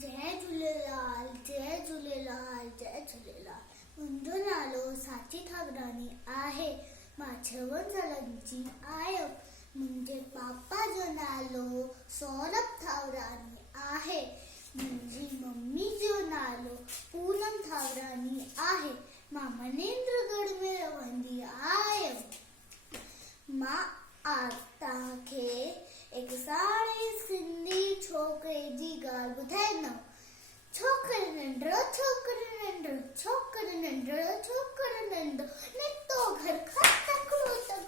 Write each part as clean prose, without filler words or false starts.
जय झूलेलाल जय झूलेलाल जय झूलेलाल। मुंहिंजो नालो साची ठाकरानी आहे। मां 56 सालनि जी आहियां। मुंहिंजे पापा जो नालो सौरभ ठाकरानी आहे। मुंहिंजी मम्मी जो नालो पूनम ठाकरानी आहे। मां मनेंद्रगढ़ में रहंदी आहियां। मां तव्हांखे हिकु साड़ी सिंधी छोकिरे जी ॻाल्हि ॿुधाईंदमि। छोकिरो नंढड़ो छोकिरो नंढड़ो छोकिरो नंढड़ो छोकिरो नंढड़ो निकितो घर खां तकिड़ो तकिड़ो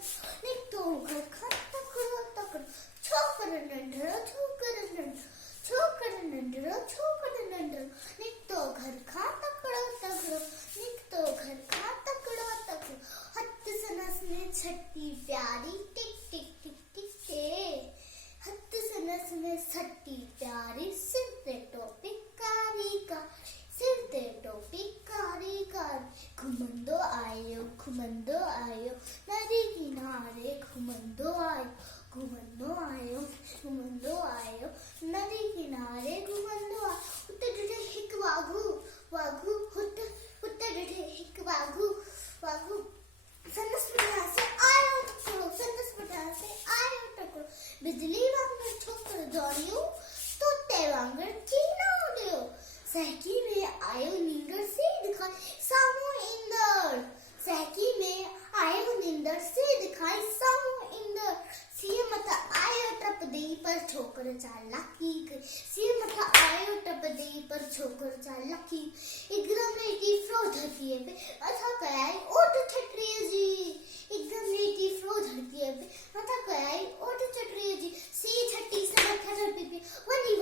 निकितो घर खां तकिड़ो तकिड़ो छोकिरो नंढड़ो छोकिरो नंढड़ो छोकिरो नंढड़ो छोकिरो नंढड़ो निकितो घर खां तकिड़ो तकिड़ो निकितो घर खां तकिड़ो तकिड़ो हथ सनस में छटी प्यारी टिक टिक टिक टिक के हथ सनस में छटी प्यारी सिर ते टोपी कारी कारी सिर ते टोपी कारी कारी घुमंदो आयो नदी किनारे घुमंदो आयो नदी किनारे घुमंदो आयो हुते ॾिठे हिकु वाघू हुते ॾिठे हिकु वाघू संदसि पुठियां से आयो टकिरो बिजली वांगुरु छोकिरो दौड़ियो तोते वांगुरु कीनो उॾियो सहकी में आयो नींदर से दिखाई साम्हूं ईंदड़ सीअ मथां आयो टपदे पर छोकिरो चालाकी सीअ मथां आयो टपदे पर छोकिरो चालाकी एकदम लेटी फ्रो धरतीअ पे मथां कयाई ओट छटरीअ जी एकदम लेटी फ्रो धरतीअ पे मथां कयाई ओट छटरीअ जी सी छटी से मथां धरती पे वञी